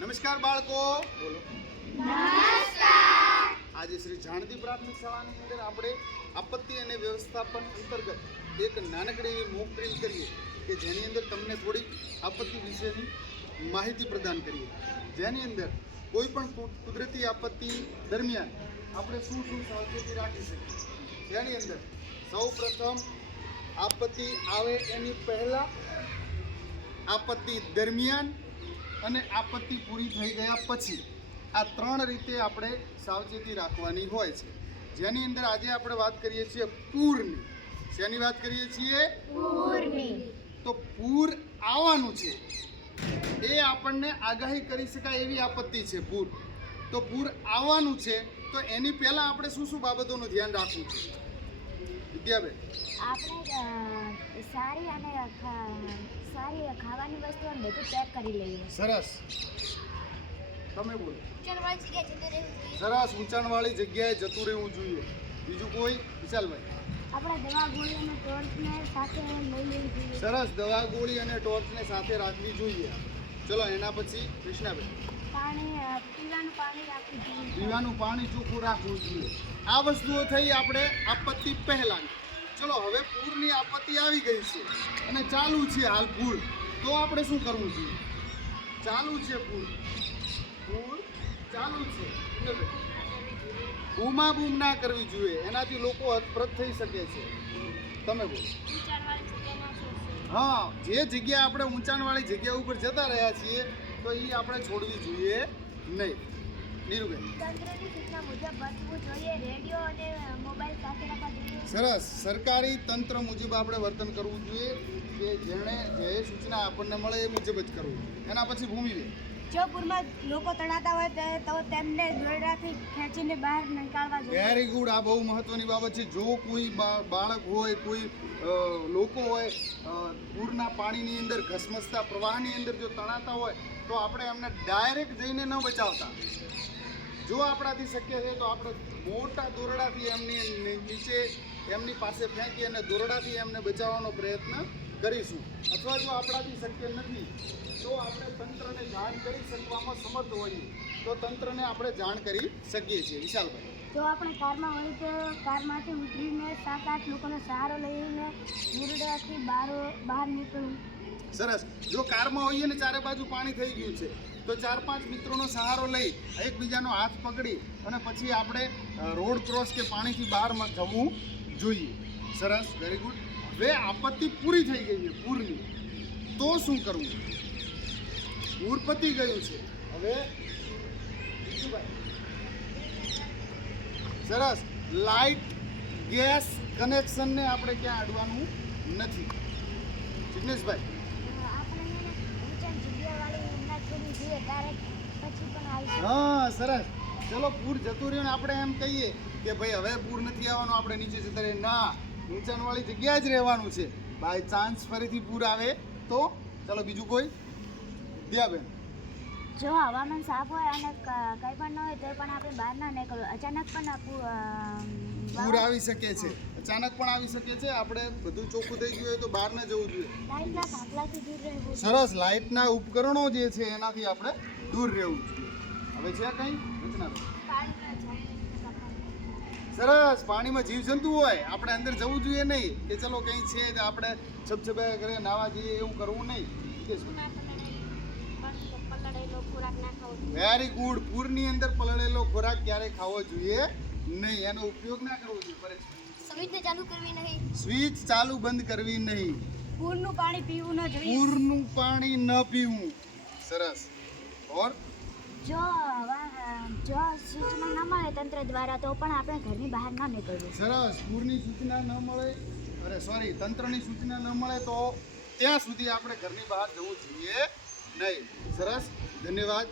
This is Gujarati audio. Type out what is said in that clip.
નમસ્કાર બાળકો. બોલો. નમસ્કાર. આજે શ્રી જાણતી પ્રાથમિક શાળાની અંદર આપણે આપત્તિ અને વ્યવસ્થાપન અંતર્ગત એક નાનકડી એવી મોક ડ્રીલ કરીએ કે જેની અંદર તમને થોડી આપત્તિ વિશેની માહિતી પ્રદાન કરીએ, જેની અંદર કોઈ પણ કુદરતી આપત્તિ દરમિયાન આપણે શું શું સાવચેતી રાખી શકીએ. જેની અંદર સૌ પ્રથમ આપત્તિ આવે એની પહેલાં, આપત્તિ દરમિયાન અને આપત્તિ પૂરી થઈ ગયા પછી, આ ત્રણ રીતે આપણે સાવચેતી રાખવાની હોય છે. જેની અંદર આજે આપણે વાત કરીએ છીએ પૂરની. શેની વાત કરીએ છીએ? પૂરની. તો પૂર આવવાનું છે એ આપણને આગાહી કરી શકાય એવી આપત્તિ છે પૂર. તો પૂર આવવાનું છે તો એની પહેલાં આપણે શું શું બાબતોનું ધ્યાન રાખવું છે વિદ્યાબેન? આપણે સારી અને સારી ખાવાની વસ્તુઓ બધું પેક કરી લઈએ. સરસ, તમે બોલો. ઊંચાણવાળી જગ્યાએ જતું રહેવું જોઈએ. સરસ, ઊંચાણવાળી જગ્યાએ જતું રહેવું જોઈએ. બીજું કોઈ? વિશાલભાઈ. આપણે દવા ગોળી અને ટોર્ચને સાથે લઈ લેવી જોઈએ. સરસ, દવા ગોળી અને ટોર્ચને સાથે રાખવી જોઈએ. ચલો એના પછી કૃષ્ણાબેન. પીવાનું પાણી રાખવું જોઈએ. પીવાનું પાણી ચોખ્ખું રાખવું જોઈએ. આ વસ્તુઓ થઈ આપણે આપત્તિ પહેલાંની. ચલો હવે પૂરની આપત્તિ આવી ગઈ છે અને ચાલુ છે હાલ પૂર, તો આપણે શું કરવું જોઈએ? ચાલુ છે પૂર ચાલુ છે, બૂમા બૂમ ના કરવી જોઈએ, એનાથી લોકો હતપ્રત થઈ શકે છે. તમે બોલો. ઊંચાણવાળી જગ્યામાં હા, જે જગ્યા આપણે ઊંચાણવાળી જગ્યા ઉપર જતા રહ્યા છીએ તો એ આપણે છોડવી જોઈએ નહીં. નીરુબેન. તંત્રની સૂચના મુજબ વર્તવું જોઈએ. રેડિયો અને મોબાઈલ સાથે રાખવા જોઈએ. સરસ, સરકારી તંત્ર મુજબ આપણે વર્તન કરવું જોઈએ કે જેણે જે સૂચના આપણને મળે એ મુજબ જ કરવું. એના પછી ભૂમિબેન. જો પૂરમાં લોકો તણાતા હોય તો તેમને દોરડાથી ખેંચીને બહાર નીકાળવા જોઈએ. વેરી ગુડ, આ બહુ મહત્વની બાબત છે. જો કોઈ બાળક હોય, કોઈ લોકો હોય પૂરના પાણીની અંદર ઘસમસતા પ્રવાહની અંદર જો તણાતા હોય તો આપણે એમને ડાયરેક્ટ જઈને ન બચાવતા. જો આપણાથી શક્ય છે તો આપણે મોટા દોરડાથી એમની નીચે એમની પાસે ફેંકી અને દોરડાથી એમને બચાવવાનો પ્રયત્ન કરીશું. અથવા જો આપણાથી શક્ય નથી તો આપણે તંત્રને જાણ કરી શકવામાં સમર્થ હોઈએ તો તંત્રને આપણે જાણ કરી શકીએ છીએ. વિશાલભાઈ. જો આપણે કારમાં હોય તો કારમાંથી ઉતરીને 7-8 લોકોનો સહારો લઈને દોરડાથી બહાર નીકળવું. સરસ, જો કારમાં હોઈએ ને ચારે બાજુ પાણી થઈ ગયું છે તો 4-5 મિત્રોનો સહારો લઈ એકબીજાનો હાથ પકડી અને પછી આપણે રોડ ક્રોસ કે પાણીથી બહાર જવું જોઈએ. સરસ, વેરી ગુડ. હવે આપત્તિ પૂરી થઈ ગઈ છે પૂરની, તો શું કરવું? પૂર પતી ગયું છે, હવે સરસ, લાઇટ ગેસ કનેક્શનને આપણે ક્યાં અડવાનું નથી. જિગ્નેશભાઈ. હા, સરસ. ચલો પૂર જતું રહ્યું ને આપણે એમ કહીએ કે ભાઈ હવે પૂર નથી આવવાનું, આપણે નીચે જતા રહીએ. ના, ઊંચાણવાળી જગ્યાએ જ રહેવાનું છે. બાય ચાન્સ ફરીથી પૂર આવે તો. ચલો બીજું કોઈ? વિદ્યાબેન. જો હવામાન સાફ હોય અને કંઈ પણ ન હોય તો પણ આપણે બહાર ના નીકળવું. અચાનક પણ પૂર આવી શકે છે, અચાનક પણ આવી શકે છે. આપણે બધું ચોખ્ખું થઈ ગયું હોય તો બહાર ન જવું જોઈએ. લાઇટના થાંભલાથી દૂર રહેવું. સરસ, લાઇટના ઉપકરણો જે છે એનાથી આપણે દૂર રહેવું જોઈએ. હવે છે કંઈ રચના? સરસ, પાણીમાં જીવજંતુ હોય આપણે અંદર જવું જોઈએ નહીં કે ચલો કંઈ છે તો આપણે છબછબે કરે નાવા જઈએ, એવું કરવું નહીં. Very good. પૂરની અંદર પલળેલો ખોરાક ક્યારેય ખાવો જોઈએ નહીં, એનો ઉપયોગ ના કરવો જોઈએ. સ્વિચ ચાલુ કરવી નહીં. સ્વિચ ચાલુ બંધ કરવી નહીં. પૂરનું પાણી પીવું ન જોઈએ. પૂરનું પાણી ન પીવું. સરસ. ઓર જો સૂચના ન મળે તંત્ર દ્વારા તો પણ આપણે ઘરની બહાર ન નીકળવું. સરસ, પૂરની સૂચના ન મળે, તંત્રની સૂચના ન મળે તો ત્યાં સુધી આપણે ઘરની બહાર જવું જોઈએ નહીં. સરસ, ધન્યવાદ.